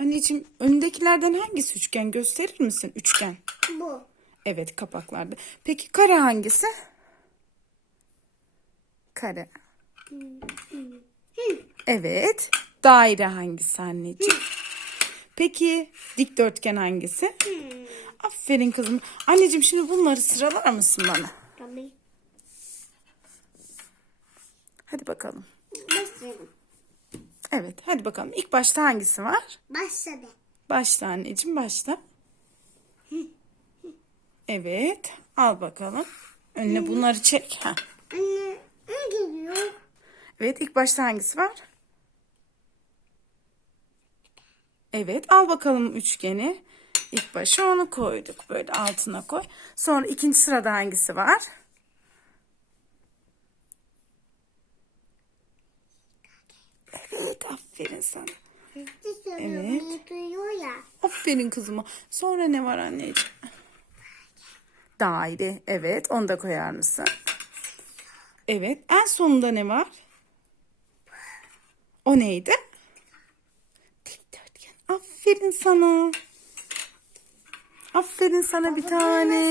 Anneciğim önündekilerden hangisi üçgen gösterir misin? Üçgen. Bu. Evet kapaklarda. Peki kare hangisi? Kare. Evet. Daire hangisi anneciğim? Peki dikdörtgen hangisi? Aferin kızım. Anneciğim şimdi bunları sıralar mısın bana? Tabii. Hadi bakalım. Evet hadi bakalım. İlk başta hangisi var? Başladı. Başla anneciğim başla. Evet. Al bakalım. Önüne bunları çek. Heh. Anne ne geliyor? Evet ilk başta hangisi var? Evet al bakalım üçgeni. İlk başa onu koyduk. Böyle altına koy. Sonra ikinci sırada hangisi var? Evet aferin sana. Evet. Aferin kızıma. Sonra ne var anneciğim? Daire. Evet onu da koyar mısın? Evet en sonunda ne var? O neydi? Dikdörtgen. Aferin sana. Aferin sana bir tane.